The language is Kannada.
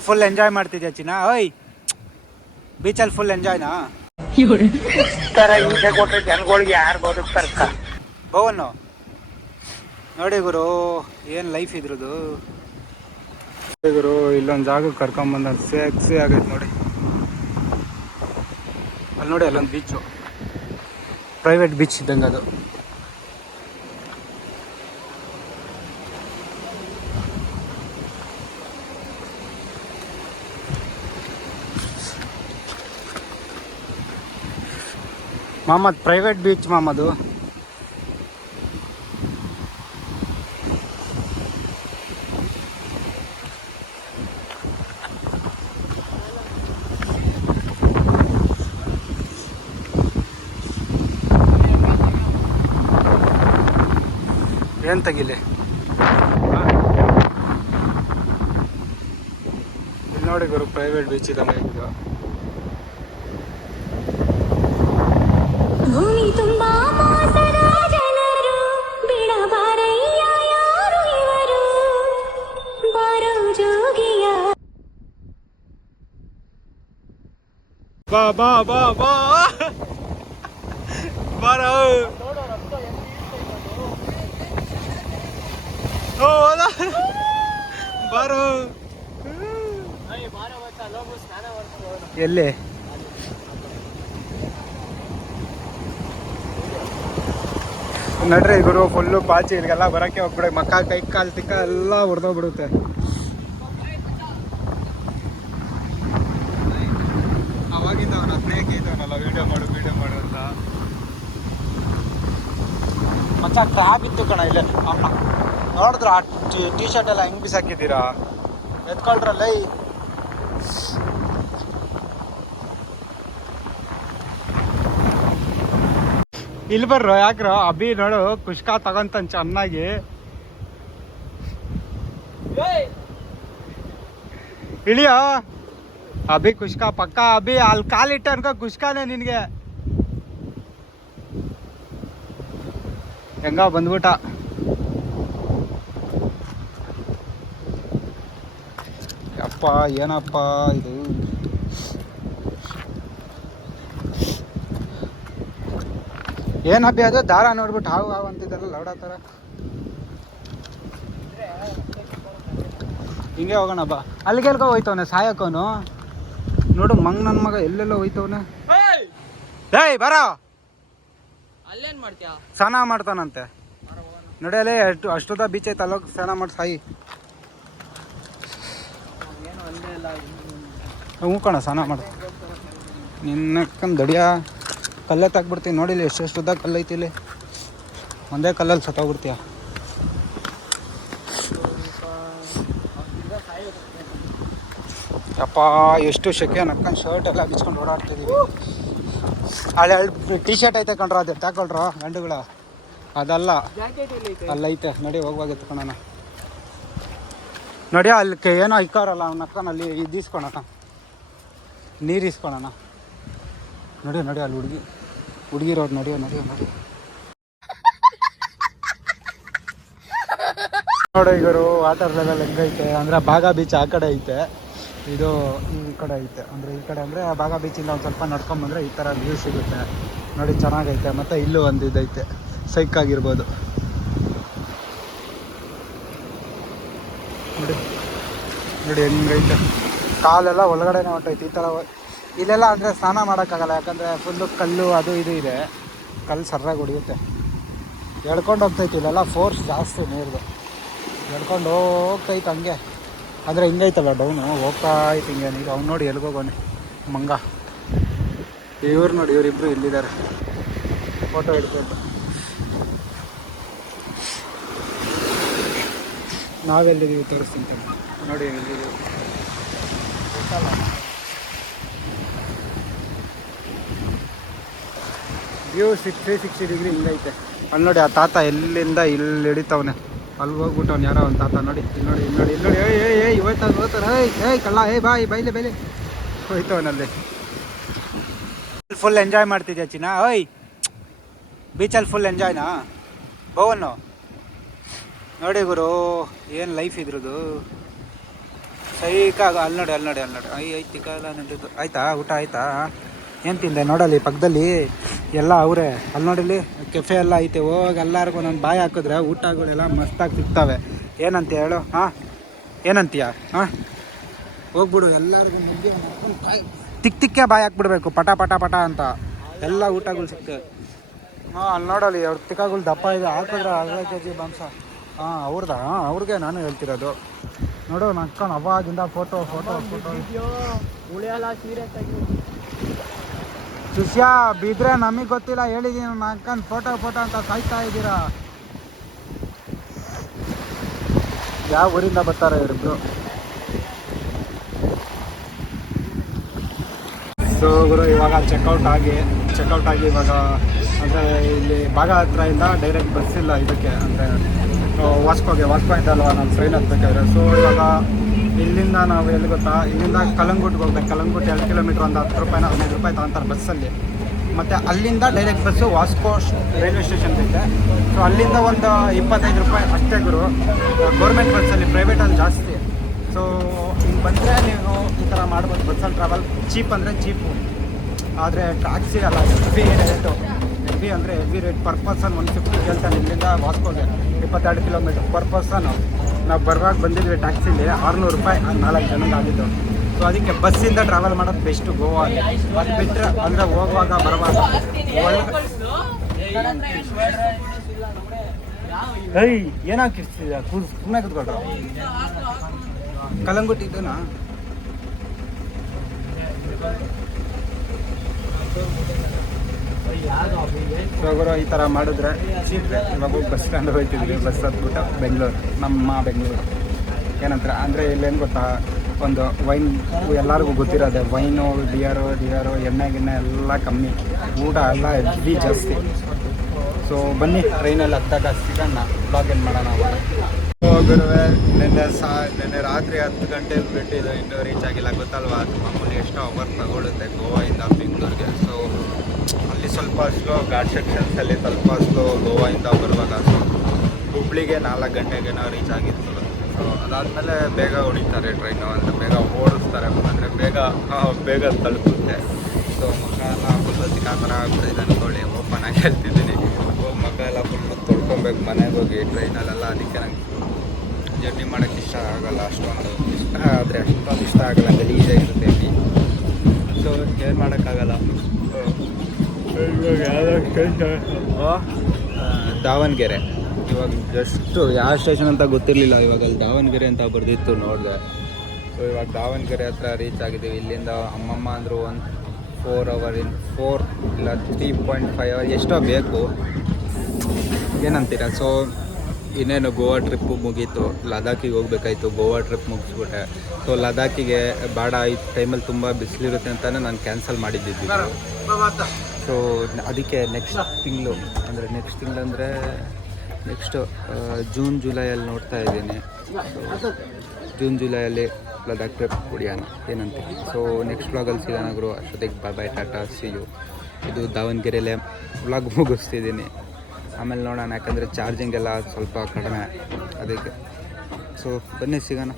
ಫುಲ್ ಎಂಜಾಯ್ ಮಾಡ್ತಿದ್ಯಾ ಚಿನ್ನ? ಓಯ್! ಬೀಚಲ್ಲಿ ಫುಲ್ ಎಂಜಾಯ್ನಾ ಕೊಟ್ರೆ ಜನಗಳಿಗೆ ಯಾರು ಬದುಕ್ತಾರಕ್ಕ ಭವನು? ನೋಡಿ ಗುರು ಏನು ಲೈಫ್ ಇದ್ರದು? ಗುರು ಇಲ್ಲೊಂದು ಜಾಗಕ್ಕೆ ಕರ್ಕೊಂಬಂದ ಸೆಕ್ಸಿ ಆಗೈತೆ ನೋಡಿ. ಅಲ್ಲಿ ನೋಡಿ ಅಲ್ಲೊಂದು ಬೀಚು ಪ್ರೈವೇಟ್ ಬೀಚ್ ಇದ್ದಂಗೆ ಅದು. ಮಾಮದ್ ಪ್ರೈವೇಟ್ ಬೀಚ್ ಮಾಮದು. ಏನು ತೆಗಿಲಿ? ಇಲ್ಲಿ ನೋಡಿ ಗುರು ಪ್ರೈವೇಟ್ ಬೀಚ್ ಇದೆ ಇದು ಬಾ ಬಾ ಬಾ. ಬಾರೋ ಎಲ್ಲಿ? ನಡ್ರಿ ಗುರು ಫುಲ್ಲು ಪಾಚಿ, ಇಲ್ಲಿಗೆಲ್ಲ ಬರೋಕ್ಕೆ ಹೋಗ್ಬಿಡಿ. ಮಕ್ಕ, ಕೈ, ಕಾಲು, ತಿಕ್ಕ ಎಲ್ಲ ಹೊಡೆದೋಗ್ಬಿಡುತ್ತೆ ಅವಾಗಿಂದ ಅವನ ಸ್ನೇಹಿತ ಇದ್ದವನಲ್ಲ ವಿಡಿಯೋ ಮಾಡು ವೀಡಿಯೋ ಮಾಡು ಅಂತ. ಮಚ್ಚ ಕ್ರಾಬ್ ಇತ್ತು ಕಣ ಇಲ್ಲೇ. ಅಮ್ಮ ನೋಡಿದ್ರ ಆ ಟೀ ಶರ್ಟ್ ಎಲ್ಲ ಹೆಂಗ್ ಬಿಸಾಕಿದ್ದೀರಾ? ಎತ್ಕೊಳ್ರಲ್ಲ ಇಲ್ಲಿ ಬರ್ರೋ ಯಾಕ್ರ ಅಭಿ ನೋಡು ಕುಷ್ಕಾ ತಗೊಂತ ಚೆನ್ನಾಗಿ. ಇಳಿಯೋ? ಅಭಿ ಖುಷ್ಕ, ಪಕ್ಕ ಅಭಿ ಅಲ್ಲಿ ಕಾಲಿಟ್ಟ ಅನ್ಕೋ ಖುಷ್ಕಾನೆ ನಿನ್ಗೆ. ಹೆಂಗ ಬಂದ್ಬಿಟ್ಟ. ಅಪ್ಪ ಏನಪ್ಪ ಇದು? ಏನಬ್ಬಿ ಅದು? ದಾರ ನೋಡ್ಬಿಟ್ಟು ಹಾವು ಹಾವು ಅಂತಿದ್ದಲ್ಲ, ಲೌಡ ತರ. ಹಿಂಗೆ ಹೋಗೋಣ ಬಾ. ಅಲ್ಲಿಗೆ ಎಲ್ಕೋ ನೋಡು ಮಂಗ್ ನನ್ನ ಮಗ ಎಲ್ಲೆಲ್ಲ ಹೋಯ್ತವನೆ. ಏಯ್! ಬರ. ಅಲ್ಲೇನ್ ಮಾಡ್ತೀಯ? ಸ್ನಾನ ಮಾಡ್ತಾನಂತೆ. ನೋಡಿ ಅಲ್ಲೇ ಅಷ್ಟು ಅಷ್ಟೊತ್ತ ಬೀಚ್ ಐತೆ ಅಲ್ಲೋಗಿ ಸ್ನಾನ ಮಾಡಿ ಸಾಯಿ. ಹ್ಞೂ ಕಣ ಸ್ನಾನ ಮಾಡ್ತ ನಿನ್ನಕ್ಕಂದು ದಡಿಯ ಕಲ್ಲೇ ತಾಕ್ಬಿಡ್ತೀನಿ ನೋಡಿಲ್ಲ ಎಷ್ಟು ಉದ್ದ ಕಲ್ಲು ಐತಿ ಇಲ್ಲಿ. ಒಂದೇ ಕಲ್ಲಲ್ಲಿ ಸತ್ತೋಗ್ಬಿಡ್ತೀಯ? ಅಪ್ಪ, ಎಷ್ಟು ಶೆಕೆ ನಕ್ಕೊಂಡು ಶರ್ಟ್ ಎಲ್ಲ ಬಿಚ್ಕೊಂಡು ಓಡಾಡ್ತಿದ್ದೀವಿ ಹಳೆ ಹಳೆ ಟಿ ಶರ್ಟ್ ಐತೆ ಕಣ್ರ, ಅದು ತಾಕೊಳ್ರ ಗಂಡುಗಳ. ಅದಲ್ಲ ಅಲ್ಲೈತೆ ನಡಿ, ಹೋಗುವಾಗ ಎತ್ಕೊಳೋಣ ನಡಿ ಅಲ್ಲಿ ಏನೋ ಇಕ್ಕಾರಲ್ಲ, ಅವ್ನ ಅಲ್ಲಿ ಇದು ನೀರು ಇಸ್ಕೊಳೋಣ. ನಡಿ ನಡಿ, ಅಲ್ಲಿ ಹುಡುಗಿ. ಹುಡುಗಿರೋದು ನಡಿಯೋ ನಡಿಯೋ ನಡಿ, ನೋಡಿ. ಇವರು ವಾಟರ್ ಲೆವೆಲ್ ಹೆಂಗೈತೆ? ಅಂದರೆ ಬಾಗ ಬೀಚ್ ಆ ಕಡೆ ಐತೆ. ಇದು ಈ ಕಡೆ ಐತೆ. ಅಂದರೆ ಈ ಕಡೆ ಅಂದರೆ ಬಾಗ ಬೀಚಿಂದ ಒಂದು ಸ್ವಲ್ಪ ನಡ್ಕೊಂಬಂದ್ರೆ ಈ ಥರ ವ್ಯೂ ಸಿಗುತ್ತೆ. ನೋಡಿ ಚೆನ್ನಾಗೈತೆ. ಮತ್ತು ಇಲ್ಲೂ ಒಂದು ಇದೈತೆ. ಸೈಕ್ ಆಗಿರ್ಬೋದು. ನೋಡಿ. ನೋಡಿ ಹೆಂಗೈತೆ. ಕಾಲೆಲ್ಲ ಒಳಗಡೆನೇ ಹೊಂಟೈತೆ. ಈ ಥರ ಇಲ್ಲೆಲ್ಲ ಅಂದರೆ ಸ್ನಾನ ಮಾಡೋಕ್ಕಾಗಲ್ಲ. ಯಾಕಂದರೆ ಫುಲ್ಲು ಕಲ್ಲು ಅದು ಇದು ಇದೆ. ಕಲ್ಲು ಸರ್ರಾಗಿ ಹೊಡಿಯುತ್ತೆ. ಎಳ್ಕೊಂಡು ಹೋಗ್ತೈತಿ. ಇಲ್ಲೆಲ್ಲ ಫೋರ್ಸ್ ಜಾಸ್ತಿ ನೀರ್ದು. ಎಳ್ಕೊಂಡು ಹೋಗ್ತೈತೆ ಹಂಗೆ. ಅಂದರೆ ಹಿಂಗೈತಲ್ಲ ಡೌನು. ಹೋಗ್ತಾ ಐತೆ ಹಿಂಗೆ ಈಗ ಅವ್ನು ನೋಡಿ ಎಲ್ಗೋಗೋನೆ ಮಂಗ. ಇವ್ರು ನೋಡಿ ಇವರಿಬ್ಬರು ಇಲ್ಲಿದ್ದಾರೆ ಫೋಟೋ ಹಿಡ್ಕೊಂಡು. ನಾವೆಲ್ಲಿದ್ದೀವಿ ತೋರಿಸ್ತೀನಿ. ನೋಡಿ ಎಲ್ಲಿದ್ದೀವಿ view six three sixty degree ಹಿಂಗೈತೆ. ಅಲ್ಲಿ ನೋಡಿ ಆ ತಾತ ಎಲ್ಲಿಂದ ಇಲ್ಲಿ ಹಿಡಿತವನೆ. ಅಲ್ಲಿ ಹೋಗ್ಬಿಟ್ಟವ್ನು ಯಾರೋ ಒಂದು ತಾತ ನೋಡಿ ಇಲ್ಲಿ ನೋಡಿ ಇಲ್ಲಿ ನೋಡಿ ಇಲ್ಲಿ ನೋಡಿ, ಏಯ್ ಏಯ್ ಏಯ್ ಹೋಯ್ತಾ ಹೋಗ್ತಾನೆ ಏಯ್ ಏಯ್, ಕಳ್ಳ, ಏಯ್, ಬಾಯ್, ಬೈಲೆ ಬೈಲೆ. ಹೋಯ್ತವನಲ್ಲಿ ಫುಲ್ ಎಂಜಾಯ್ ಮಾಡ್ತಿದ್ಯಾ ಚಿನ್ನ? ಓಯ್, ಬೀಚಲ್ಲಿ ಫುಲ್ ಎಂಜಾಯ್ನಾ ಭವನು ನೋಡಿ ಗುರು, ಏನು ಲೈಫ್ ಇದ್ರದ್ದು ಸೈಕ ಅಲ್ಲಿ ನೋಡಿ ಅಲ್ಲಿ ನೋಡಿ ಅಲ್ಲಿ ನೋಡಿ. ಐ ಐತಿ ಕಾಲ ಆಯ್ತಾ? ಊಟ ಆಯ್ತಾ? ಏನು ತಿಂದೆ? ನೋಡಲ್ಲಿ ಪಕ್ಕದಲ್ಲಿ ಎಲ್ಲ ಅವರೇ. ಅಲ್ಲಿ ನೋಡಿಲಿ ಕೆಫೆ ಎಲ್ಲ ಐತೆ. ಹೋಗಿ ಎಲ್ಲರಿಗೂ ನನ್ನ ಬಾಯಿ ಹಾಕಿದ್ರೆ ಊಟಗಳೆಲ್ಲ ಮಸ್ತಾಗಿ ಸಿಗ್ತವೆ. ಏನಂತ ಹೇಳು? ಹಾಂ? ಏನಂತೀಯ? ಹಾಂ? ಹೋಗ್ಬಿಡು. ಎಲ್ಲರಿಗೂ ನುಗ್ಗಿ ಬಾಯಿ ತಿಕ್ ತಿಕ್ಕೆ ಬಾಯಿ ಹಾಕ್ಬಿಡ್ಬೇಕು. ಪಟ ಪಟ ಪಟ ಅಂತ. ಎಲ್ಲ ಊಟಗಳು ಸಿಗ್ತವೆ. ಹಾಂ, ಅಲ್ಲಿ ನೋಡಲಿ ಅವ್ರ ತಿಕ್ಕಗಳು ದಪ್ಪ ಇದೆ. ಹಾಕಿದ್ರೆ ಅರ್ಧ ಕೆ ಜಿ ಮಾಂಸ. ಹಾಂ, ಅವ್ರದಾ? ಅವ್ರಿಗೆ ನಾನು ಹೇಳ್ತಿರೋದು. ನೋಡು ನಕ್ಕೊಂಡು ಅವಾಗಿಂದ ಫೋಟೋ ಫೋಟೋ ಫೋಟೋ ಆಗಿ ಬಿದ್ರೆ ನಮಗೆ ಗೊತ್ತಿಲ್ಲ ಹೇಳಿದೀನಿ ನಕ್ಕಂದು ಫೋಟೋ ಫೋಟೋ ಅಂತ ಸಾಯ್ತಾ ಇದ್ದೀರಾ? ಯಾವ ಊರಿಂದ ಬರ್ತಾರೆ ಇವರಿಬ್ರು ಸೊ ಗುರು ಇವಾಗ ಚೆಕ್ಔಟ್ ಆಗಿ ಚೆಕ್ಔಟ್ ಆಗಿ ಇವಾಗ ಅಂದರೆ ಇಲ್ಲಿ ಭಾಗ ಹತ್ರ ಇಲ್ಲ ಡೈರೆಕ್ಟ್ ಬಸ್ ಇಲ್ಲ ಇದಕ್ಕೆ ಅಂದರೆ ವಾಸ್ಕೋಗೆ ವಾಸ್ಕೋ ಅಲ್ವಾ ನಾನು ಟ್ರೈನ್ ಹತ್ಬೇಕಾದ್ರೆ ಸೊ ಇವಾಗ ಇಲ್ಲಿಂದ ನಾವು ಎಲ್ಲಿ ಗೊತ್ತಾ? ಇಲ್ಲಿಂದ ಕಲಂಗುಟ್ಟಿಗೆ ಹೋಗ್ಬೇಕು ಕಲಂಗುಟ್ಟು ಎರಡು ಕಿಲೋಮೀಟ್ರ್ ಒಂದು ಹತ್ತು ರೂಪಾಯಿನ ಹದಿನೈದು ರೂಪಾಯಿ ತಗೊಂತಾರೆ ಬಸ್ಸಲ್ಲಿ. ಮತ್ತು ಅಲ್ಲಿಂದ direct bus Vasco railway station ಐತೆ ಸೊ ಅಲ್ಲಿಂದ ಒಂದು ಇಪ್ಪತ್ತೈದು ರೂಪಾಯಿ ಅಷ್ಟೇ ಗುರು. ಗೌರ್ಮೆಂಟ್ ಬಸ್ಸಲ್ಲಿ ಪ್ರೈವೇಟಲ್ಲಿ ಜಾಸ್ತಿ. ಸೊ ಹಿಂಗೆ ಬಂದರೆ ನೀವು ಈ ಥರ ಮಾಡ್ಬೋದು. ಬಸ್ಸಲ್ಲಿ ಟ್ರಾವೆಲ್ ಚೀಪ್ ಅಂದರೆ ಚೀಪು ಆದರೆ ಟ್ಯಾಕ್ಸಿ ಅಲ್ಲ ಹೆವಿ ರೇಟು ಹೆವಿ ಅಂದರೆ heavy rate per person one fifty ಕೇಳ್ತಾನೆ ಇಲ್ಲಿಂದ ವಾಸ್ಕೋಗೆ ಇಪ್ಪತ್ತೆರಡು ಕಿಲೋಮೀಟ್ರ್ ಪರ್ ಪರ್ಸನ್ ನಾವು ಬರುವಾಗ ಬಂದಿದ್ವಿ ಟ್ಯಾಕ್ಸಿಲಿ ಆರುನೂರು ರೂಪಾಯಿ ನಾಲ್ಕು ಜನಕ್ಕೆ ಆಗಿದ್ದು. ಸೊ ಅದಕ್ಕೆ ಬಸ್ಸಿಂದ ಟ್ರಾವೆಲ್ ಮಾಡೋದು ಬೆಸ್ಟು ಗೋವಾ ಅದು ಬಿಟ್ಟರೆ ಅಂದರೆ ಹೋಗುವಾಗ ಬರುವಾಗ ಏಯ್ ಏನಾಕಿರ್ತಿದ್ಯಾ ಕೂಸ್ ಸುಮ್ಮನೆ ಕೂತ್ಕೊಳ್ರ. ಕಲಂಗುಟ್ಟಿ ಇದನಾ ಇವಾಗ ಈ ಥರ ಮಾಡಿದ್ರೆ ಇವಾಗ ಬಸ್ ಸ್ಟ್ಯಾಂಡ್ ಹೋಗ್ತಿದ್ವಿ ಬಸ್ ಹತ್ಬಿಟ್ಟು ಬೆಂಗಳೂರು, ನಮ್ಮ ಬೆಂಗಳೂರು. ಏನಂತಾರೆ, ಅಂದರೆ ಇಲ್ಲೇನು ಗೊತ್ತಾ, ಒಂದು ವೈನ್ ಎಲ್ಲರಿಗೂ ಗೊತ್ತಿರೋದೆ ವೈನು ಬಿಯರು ಡಿಯರು ಎಣ್ಣೆ, ಗಿಣ್ಣೆ ಎಲ್ಲ ಕಮ್ಮಿ. ಊಟ ಎಲ್ಲ ಹೆವಿ ಜಾಸ್ತಿ. ಸೊ ಬನ್ನಿ ಟ್ರೈನಲ್ಲಿ ಹತ್ತಾಗ ಸಿಗೋಣ ಬ್ಲಾಗ್ ಏನು ಮಾಡೋಣ ಹೋಗಿರುವೆ ನಿನ್ನೆ ಸಾ, ನಿನ್ನೆ ರಾತ್ರಿ ಹತ್ತು ಗಂಟೆಲಿ ಬಿಟ್ಟಿದ್ದು ಇನ್ನೂ ರೀಚ್ ಆಗಿಲ್ಲ. ಗೊತ್ತಲ್ವಾ? ಮಾಮೂಲಿ ಎಷ್ಟು ಅವರ್ ತಗೊಳುತ್ತೆ ಗೋವಾಯಿಂದ ಬೆಂಗಳೂರಿಗೆ. ಸೊ ಅಲ್ಲಿ ಸ್ವಲ್ಪ ಸ್ಲೋ ಘಾಟ್ ಸೆಕ್ಷನ್ಸಲ್ಲಿ ಸ್ವಲ್ಪ ಸ್ಲೋ ಗೋವಾಯಿಂದ ಬರುವಾಗ ಹುಬ್ಳಿಗೆ ನಾಲ್ಕು ಗಂಟೆಗೇನೋ ರೀಚ್ ಆಗಿತ್ತು. ಸೊ ಅದಾದಮೇಲೆ ಬೇಗ ಹೊಡಿತಾರೆ ಟ್ರೈನು ಅಂದರೆ ಬೇಗ ಓಡಿಸ್ತಾರೆ. ಅಂದರೆ ಬೇಗ ಬೇಗ ತಲುಪುತ್ತೆ. ಸೊ ಮಕ್ಕಳೆಲ್ಲ ಫುಲ್ಲು ಸಿಕ್ಕಾತರ ಆಗ್ಬಿಟ್ಟಿದೆ ಅಂದ್ಕೊಳ್ಳಿ ಓಪನ್ ಆಗಿ ಹೇಳ್ತಿದ್ದೀನಿ. ಸೊ ಮಕ್ಕ ಎಲ್ಲ ಫುಲ್ ತೊಳ್ಕೊಬೇಕು ಮನೆಗೆ ಹೋಗಿ ಟ್ರೈನಲ್ಲೆಲ್ಲ ಅದಕ್ಕೆ ನಂಗೆ ಜರ್ನಿ ಮಾಡೋಕ್ಕೆ ಇಷ್ಟ ಆಗೋಲ್ಲ. ಅಷ್ಟೊಂದು ಇಷ್ಟ ಆದರೆ ಅಷ್ಟೊಂದು ಇಷ್ಟ ಆಗಲ್ಲ. ಗಲೀಜಾಗಿರುತ್ತೆ ಸೊ ಏನು ಮಾಡೋಕ್ಕಾಗಲ್ಲ. ದಾವಣಗೆರೆ. ಇವಾಗ ಜಸ್ಟು ಯಾವ ಸ್ಟೇಷನ್ ಅಂತ ಗೊತ್ತಿರಲಿಲ್ಲ ಇವಾಗ ಅಲ್ಲಿ ದಾವಣಗೆರೆ ಅಂತ ಬರೆದಿತ್ತು ನೋಡಿದೆ. ಸೊ ಇವಾಗ ದಾವಣಗೆರೆ ಹತ್ರ ರೀಚ್ ಆಗಿದ್ದೀವಿ. ಇಲ್ಲಿಂದ ಅಮ್ಮಮ್ಮ ಅಂದರು ಒಂದು ಫೋರ್ ಅವರ್ ಇನ್ ಫೋರ್ ಇಲ್ಲ ತ್ರೀ ಪಾಯಿಂಟ್ ಫೈವ್ ಅವರ್ ಎಷ್ಟೋ ಬೇಕು. ಏನಂತೀರ? ಸೊ ಇನ್ನೇನು ಗೋವಾ ಟ್ರಿಪ್ಪು ಮುಗೀತು. ಲದಾಖಿಗೆ ಹೋಗ್ಬೇಕಾಯ್ತು. ಗೋವಾ ಟ್ರಿಪ್ ಮುಗಿಸ್ಬಿಟ್ಟೆ. ಸೊ ಲದಾಖಿಗೆ ಬೇಡ, ಈ ಟೈಮಲ್ಲಿ ತುಂಬ ಬಿಸಿಲಿರುತ್ತೆ ಅಂತಲೇ ನಾನು ಕ್ಯಾನ್ಸಲ್ ಮಾಡಿದ್ದಿದ್ದು. ಸೊ ಅದಕ್ಕೆ ನೆಕ್ಸ್ಟ್ ತಿಂಗಳು, ಅಂದರೆ ನೆಕ್ಸ್ಟ್ ತಿಂಗಳಂದರೆ ನೆಕ್ಸ್ಟು ಜೂನ್ ಜುಲೈಯಲ್ಲಿ ನೋಡ್ತಾ ಇದ್ದೀನಿ. ಸೊ ಜೂನ್ ಜುಲೈಯಲ್ಲಿ ಲದಾಖ್ ಟ್ರಿಪ್ ಕುಡಿಯೋಣ. ಏನಂತೆ? ಸೊ ನೆಕ್ಸ್ಟ್ ವ್ಲಾಗಲ್ಲಿ ಸಿಗೋಣ ಗುರು. ಅಷ್ಟೊತ್ತಿಗೆ bye bye tata see you ಇದು ದಾವಣಗೆರೆಯಲ್ಲೇ ವ್ಲಾಗ್ ಮುಗಿಸ್ತಿದ್ದೀನಿ. ಆಮೇಲೆ ನೋಡೋಣ, ಯಾಕಂದರೆ ಚಾರ್ಜಿಂಗ್ ಎಲ್ಲ ಸ್ವಲ್ಪ ಕಡಿಮೆ. ಅದಕ್ಕೆ. ಸೊ ಬನ್ನಿ, ಸಿಗೋಣ.